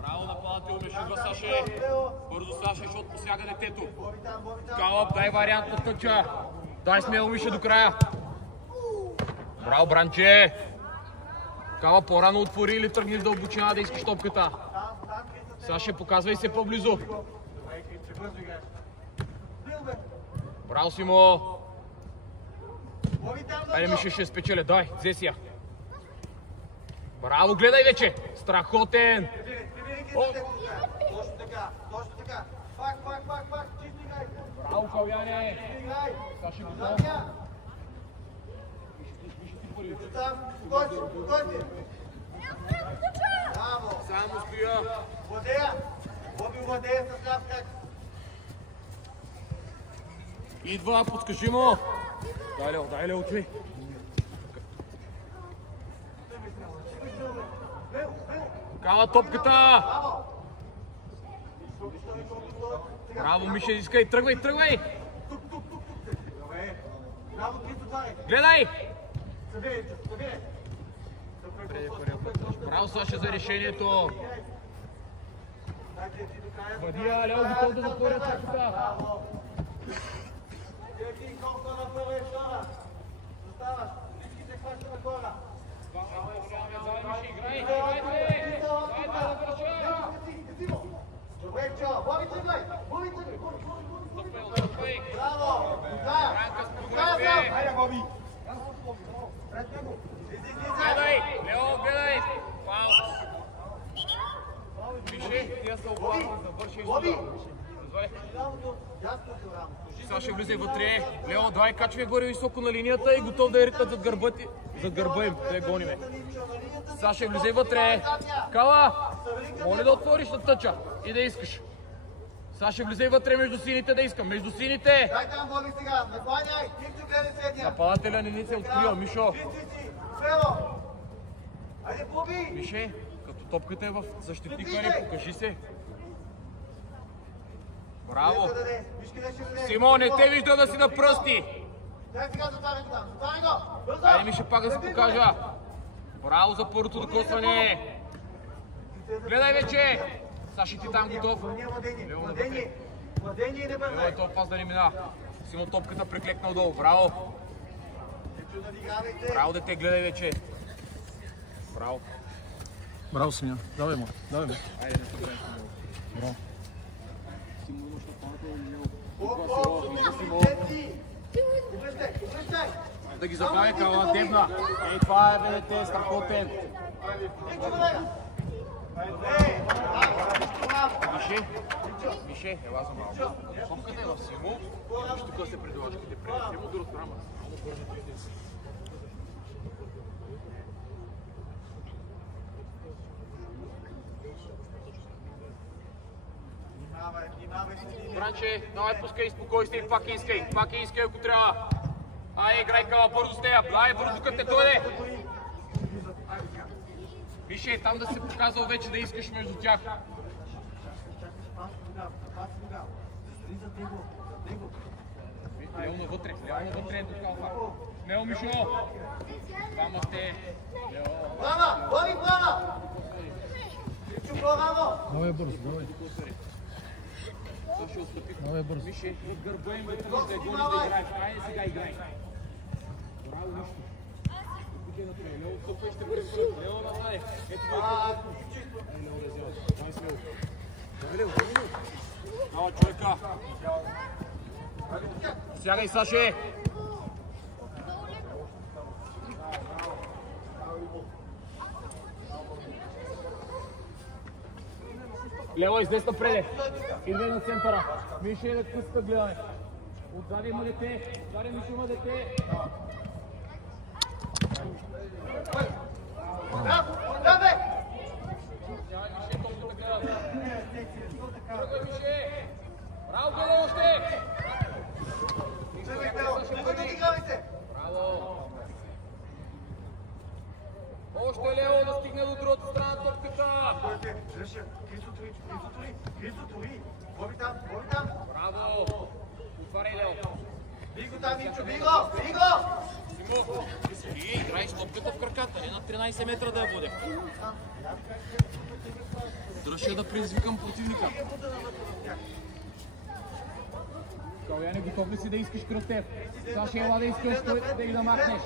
Браво, нападател беше идва Саше. Бързо Саше, защото посяга детето. Калап, дай вариант на тъча. Дай смело Мише до края. Браво, Бранче. Калап, по-рано отвори или тръгни в дълбочина да искаш топката. Саше, показвай се по-близо. Браво, Симо. Айде, Мише ще спечеля. Дай, взе си я. Браво, гледай вече. Страхотен. Точно така. Пак. Чисто играй. Браво, Калвяне. Саше готов. Погойте. Браво. Само стоя. Владея с ляв крак. Идва, подскажи му. Дай Лео, чуй. Кала топката. Браво, Мише, искай, тръгвай. Гледай. Браво, Саше, за решението. Вадия, Лео, готов да затворя топката. Гледай, Лео, гледай! Вау! Мише, тия са обладно, завърши. Саше, влизай вътре. Лео, давай, качвай горе високо на линията и готов да я ритнат зад гърба им, да я гониме. Саше, влизай вътре. Кала, моля да отвориш на тъча и да искаш. Саше, влизай вътре между сините да искам. Между сините! Дай там води сега, накланяй, Кирчо гледай следния. Нападателя не се открива, Мишо. Феро! Айде, Боби! Мише, като топката е в защитника, не покажи се. Браво! Симо, не те вижда да си на пръсти! Дай сега затваряй го там, затваряй го! Бързо! Айде, Мише, пак да се покажа. Браво за първото докосване! Гледай вече! Саши, ти там готов. Владение не бързай! Лео е топ пас да не мина. Симо, топката приклекна отдолу. Браво! Браво, дете, гледай вече. Браво. Браво, Симеон. Давай му. Айде, не се гледай. Браво. Да ги забавя, Кала, дебна. Ей, това е, дете, страхотен. Мише, ела за малко. Топката е в Симо. Виж тук се предложи, къде пренесе му до разтрама. Бранче, давай пускай, спокойствие, пак искай, ако трябва. Ай, играй, Кала, бързо с нея. Ай, бързо като те дойде. Мише, там да се показал вече да искаш между тях. Лео навътре е до Калфа. Лео, Мишо. Двама сте. Лео. Плава! Лови плава! Кирчо, плава! Давай бързо, давай. Ще отстъпи. Давай бързо. Мише, от гърба им вътре да гониш да играеш. Айде сега играй. Браво, нищо. Лео, отстъпвай, ще бъде връз. Лео, назаде. Ето това е. Лео, разява. Дай смело. Дай, Лео, дай, Лео. Дава човека. Сягай, Саше. Лево, излез напреде. Идвай на центъра. Мише е да късата гледаме. Отзади има дете. Отзади Мише има дете. Браво, гледай още! Браво! Още Лео да стигне до другата страна топката! Браво! Отваряй, Лео! Биго там, Мичо, биго! Биго! Симо! Играй! Дай стопката в краката, не на 13 метра да я водя. Дръжа да предизвикам противника. Каляне, готов ли си да искаш кръстев? Саша, ела да искаш да ги намахнеш.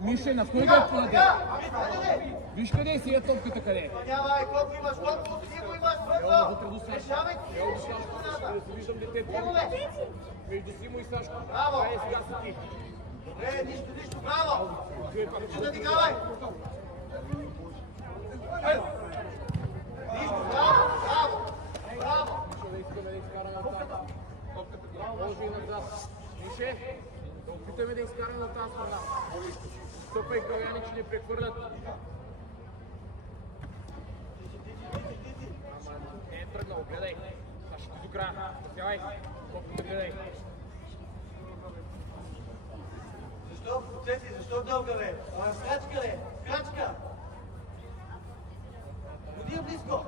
Мише, на кой да я подаде? Виж къде си е топката, къде? Нямай, колко имаш, колко ти го имаш, бързо! Решавай! Виждам детето. Между Симо и Сашко. Браво! Ай, сега си ти. Добре, нищо, браво! Нищо да дигавай! Нищо, браво, браво! Мишо, да искаме да изкараме назад. Топката ти може и назад. Мише, да опитаме да изкараме на тази страна. Стопа и Каляни, че не прехвърлят. Не е тръгнал, гледай. Сашко до края. Сявай. Топката гледай. Защо процеси? Защо дълга, бе? Крачка, бе! Крачка! Ходи близко!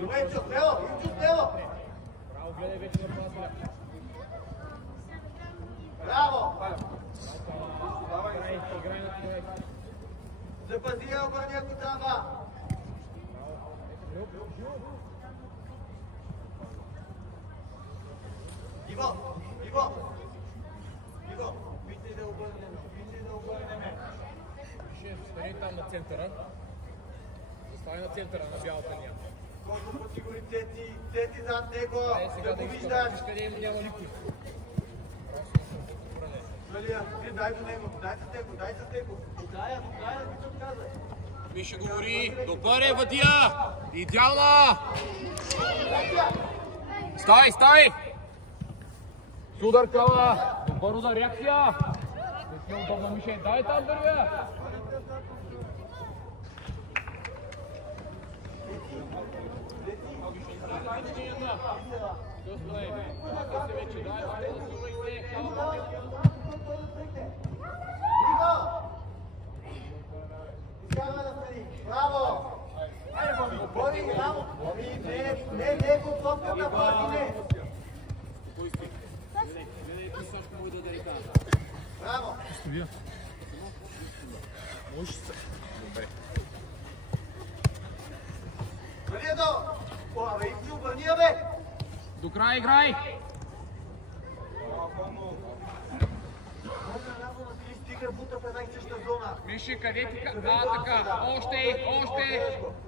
Добре, Ивчо, смело! Ивчо, смело! Браво, гледай вече на пазаря. Браво! Играй на човек. Запази я, обърни ако трябва! Иво! Иво! Иво! Вижте да обърнем! Вижте да обърнем! Ще стани там на центъра. Застани на центъра на бялата линия. Колко подсигури Цети зад него! Ай, сега Да да го искам. виждаш! Виж къде няма никой. Галия, дай до него! Дай с него! Дай с него! До края, ти се отказвай! Миша говори. Добър е, Вадия! Идеална! Ставай, ставай! Судар Кала! Добър удар, реакция! Не си удобно, Мише. Дай там, дървя! Браво! Боби, браво! Боби, не, по топката, Боби, не! Браво! Вие. Може се. Добре. Вали до! О, бе, Ивчо, обърни я, бе! До края играй! Стига бута в една и съща зона. Миши, къде ти? Така. Още!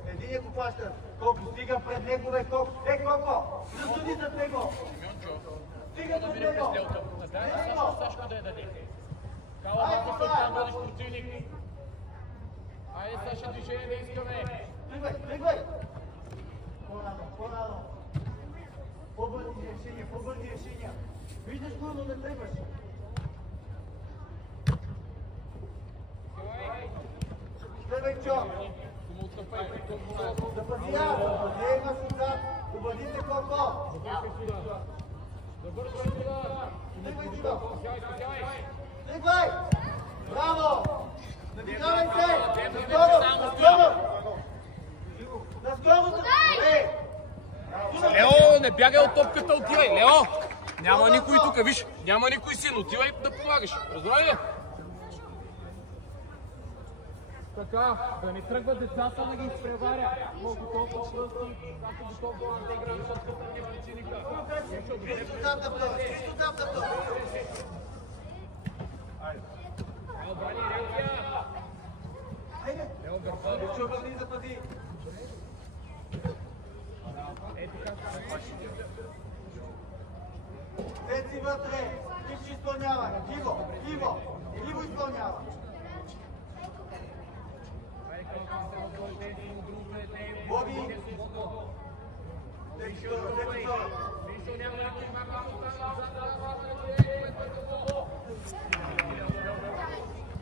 Един го плаща. Колко стига пред него, бе, колко? Колко? Засуди зад него. Стига зад него. Дай на Сашко да я даде. Кала, малко се там бъдеш противник. Айде, Саша, движение да искаме. Тръгвай! По-рано. По-бързи решения. Виждаш го, но не тръгваш. Следвай, Чо! Запази я! Имаш отзад! Обадите колко! Тръгвай, Чо! Тръгвай! Браво! Надигавай се! Наскоро! Добре! Лео, не бягай от топката, отивай! Лео! Няма никой тук, виж! Няма никой син, отивай да помагаш! Разбрали ли? Така, да не тръгват децата да ги изпреваря. Колко толкова пръсти, както до толкова да играем топката не причиника. Близко там да бъде! Лео, брани, реакция! Лео, гърба. Чо, бъди, запази! Ето как се Цеци вътре! Ти изпълнява! Иво изпълнява! Боби!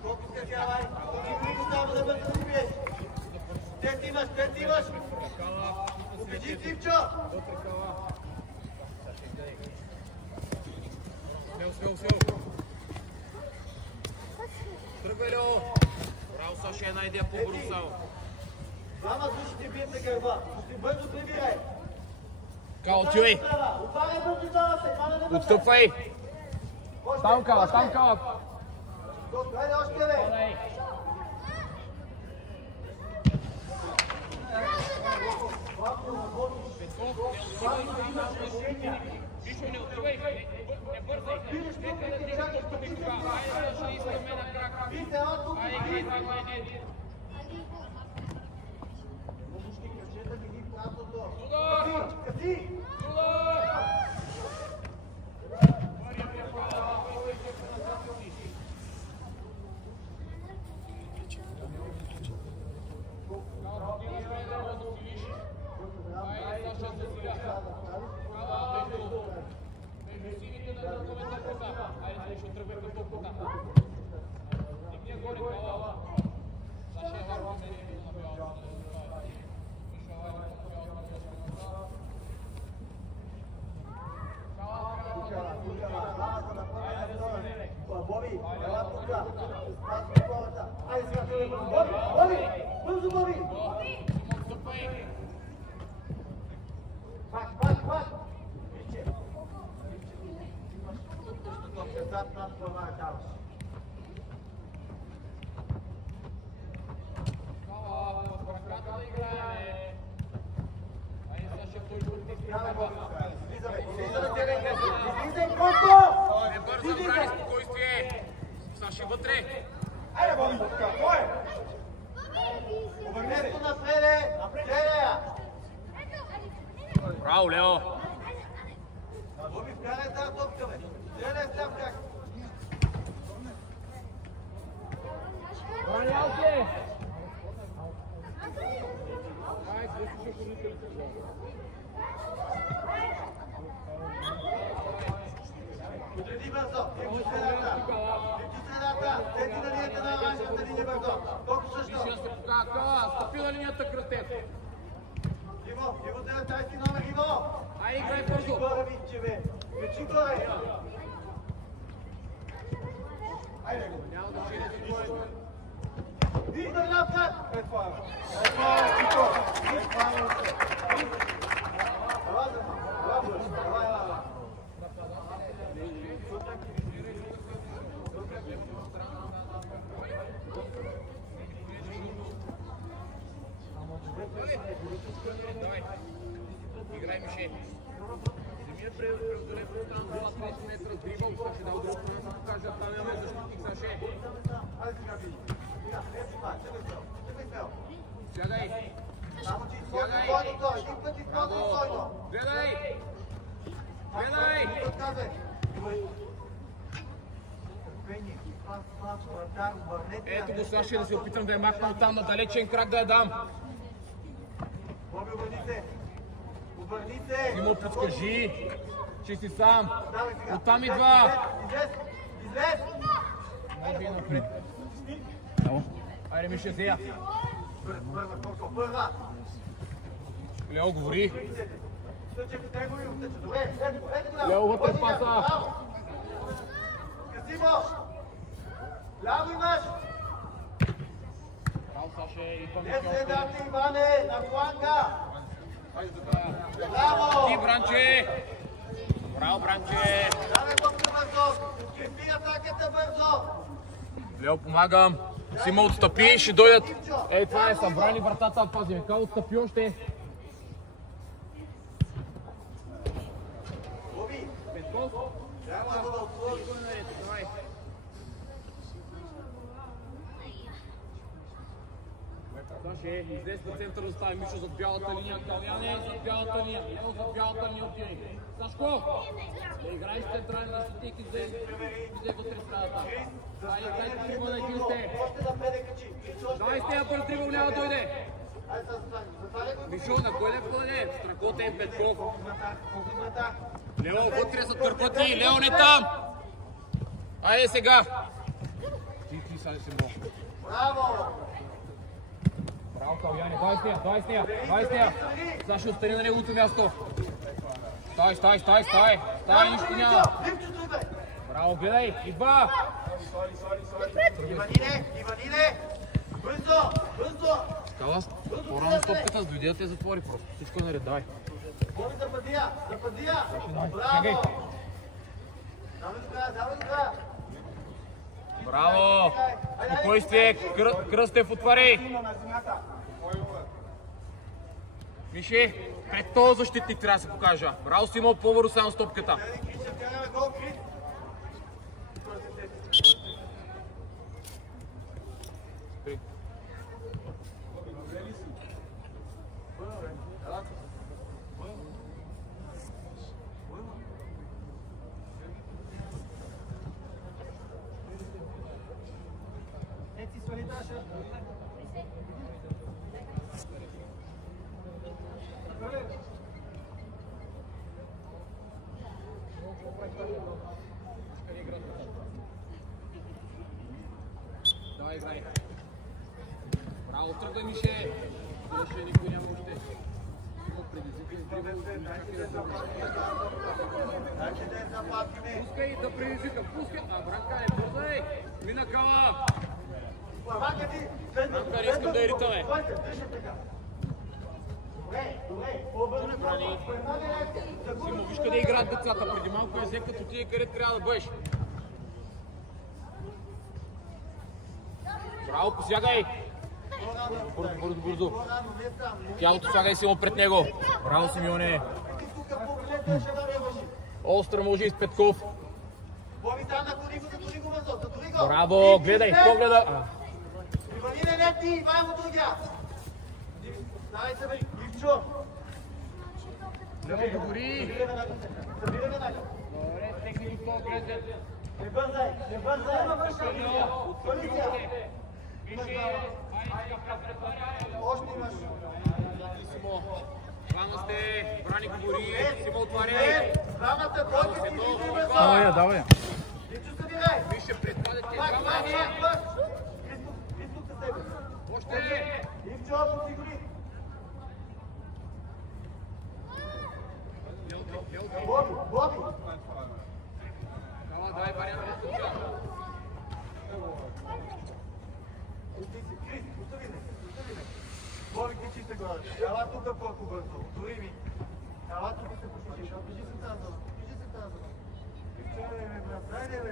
Колко скачавай! Никой го става да бъде да биеш! Пет имаш! Убеди Тивчо! Смел. Тръгвай, Лео! Браво, Саша, една идея по-бързо само. Двама души ти бият на гърба. Бързо прибирай. Као, отивай! Отваряй бързо залата. Отстъпвай! Там, Кала! Хайде още, бе. Виж, не отивай, не бързай. Нека да дигна точно ти тогава. Айде, ще искаме на крак. Айде, айде. Удар! Удар! Браво, Лео! Боби, вкарай тази топка, бе! Стреляй с ляв крак! Бранялки! Подреди бързо! Ето средата! Ето средата! Тети на линията на оранжевата линия бързо! Толкова също! Ще се покака, стъпи на линията кръстет! Иво, 19 номер, Иво! Айде, играй бързо! Горе, Винче, бе! Качи горе! Айде го! Няма значение за кой. Вижда ляв крак! Елва, Давай, играй, Мише. Земия преодолев пространство, 30 метра, дрибъл, ще дал друг страна, да покажа, там имаме защитник Саше. Сягай! само че изходи той! Един път изходи стойно! Гледай! Гледай! Ето го сега ще да се опитам да я махна от там на далечен крак да я дам. Боби, обърни се! Обърни се! Ти му подскажи, че си сам. Давай сега! Оттам идва. Излез! Излез! Може и напред. Айде, Мише, зея. Първа! Лео, говори. Добре, ето го! Лео, вътре паса. Красиво! Ляво имаш! Браво, Саше, и Не средата, Иване! На фланга! Браво! Ти, Бранче! Браво, Бранче! Давай топка бързо! Крепи атаката бързо! Лео, помагам. Сима, отстъпи, ще дойдат. Ей, това е събрани вратата, пазим. Ка отстъпи още. Боби! Петков. Трябва да отвори! Саше, излез на центъра да стави Мишо зад бялата линия. Каляне зад бялата линия. Лео зад бялата линия отивай. Сашко! Да играеш централен защитник и взе вътре страдата. Айде, дай дрибъл на един сте. Още напреде качи! Дай сте, първ дрибъл няма да дойде. Айде, затваря го! Мишо, на кой да подаде? Страхота е Петков. Колкината! Лео, вътре са търпати. Лео, не там! Айде сега! Ти са не се мога. Браво! Браво, Каляне, дай с нея. Сега ще остане на неговото място. Стай, нищо няма. Ливчето, бе! Браво, гледай, идва! Иванине! Бързо! Скала, по-рано стопката с дойде да те затвори просто. Всичко е наред, давай. Боби, западия! Чакай. Браво! Давай сега! Браво! Спокойствие, Кръстев, отваряй! Миши, пред този защитник трябва да се покажа. Браво си имал по-бързо само с топката. Давай, играй. Браво, тръгвай, Мише. Мише, никой няма още. Пускай да предизвика, пускай. Бранка, не бързай. Мина Кала. Бранка, не искам да я ритаме. Симо, виж къде играят децата. Преди малко е взекат отиде къде трябва да бъдеш. Браво, посягай! Бързо. Тялото слагай Симо пред него. Браво, Симеоне. Остра може и с Петков. Браво, гледай, погледа. Иванина, не ти, Ивайло другия. Дай се, бе, Ивчо. Лево, догори. Събираме нака. Добре, стекни го това гледа. Не бързай. Полиция. Още имаш. Симо, двама сте, Брани говори, Симо отваряй. Двамата, бойки си, не бързай. Давай я, давай я. Ивчо, събирай. Вижте, предпадете Пак, двама. Христо със себе. Още. Ивчо, подсигури. Боби. Давай, вариант на случая. Крис, остави ме. Боби, ти чиста глава. Ела тук по-ко бързо. Дори ми. Ела тук се почти. Кажи се тази зона.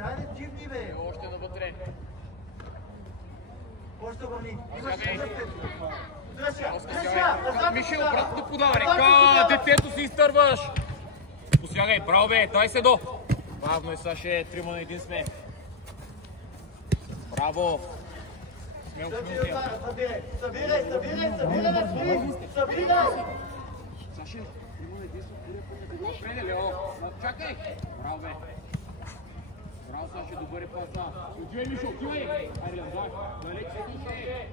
Хайде, дживни, бе. Още навътре. Още върни. Имаш Сягай. Дръжа. Мишел, обратно подаване. Детето си изтърваш. Посягай, браво бе, дай се до. Бавно е, Саше, 3 на 1 сме. Браво. Смел смелтия. Събирай. Саше, 3 на 1 сме. Преде, Лео. Чакай. Браво бе. Браво, Саше, добър е паса. Отивай, Мишо, отивай. Хайде, Лео, дай. Далеч се душе.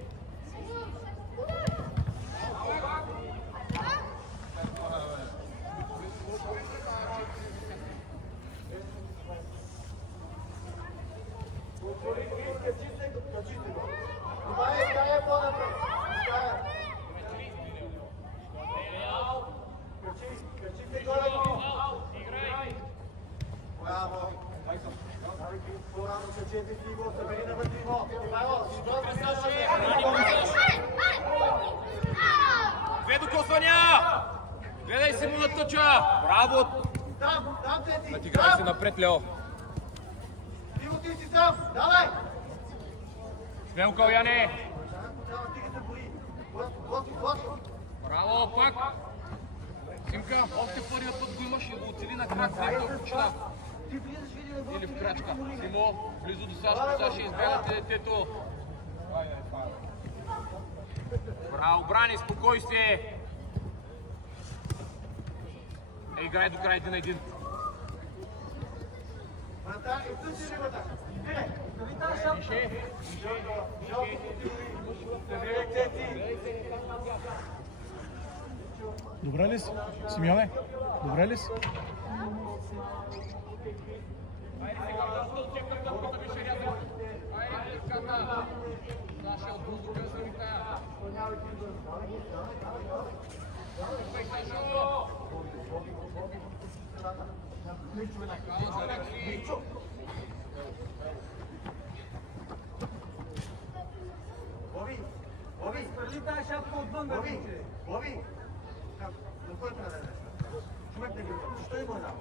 Две докосвания! Гледай си му на тъча! Браво! Натиграй се напред, Лео! Ти си сам! Давай! Смел Каляне! Браво, пак! Симка, още първият път го имаш и го оцели на крак, след това почина. Или в крачка. Симо, близо до Сашко, Саша избягате детето. Браво, Брани, спокой се! Играй до край 1 на 1. Добре ли си? Симеоне? Добре ли си? Айде сега, стълчека тъпката беше рязана. Айде, диската. Саша от друг друга се витая. Тъпай, Сашо! Кала за Лекси. Боби! Спърли тази шапка отвън, бе! Боби! На кой трябва да е? Човек не гърва. Защо не го е дал?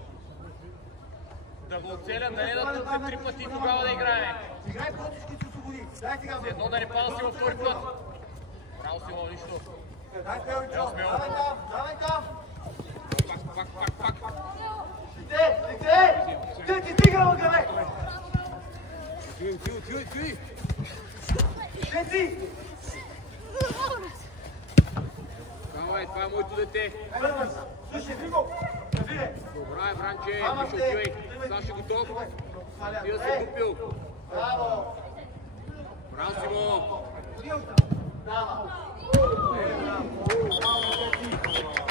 Да го оцеля, да не да тъпне 3 пъти и тогава да играем. Играй по-тички, че се освободи. Дай сега. Едно да не пада си във втори път. Браво, Симо, нищо. Дай, Пелчо, давай там! Пак. Лице! Ти стига, Лъгаве! Отивай! Шети! Това е моето дете. Слушай, Вимо! Навире! Добре, Бранче, виж, отивай. Саши готов. Ти да се купил. Браво! Браво, Симо! Дава! Браво!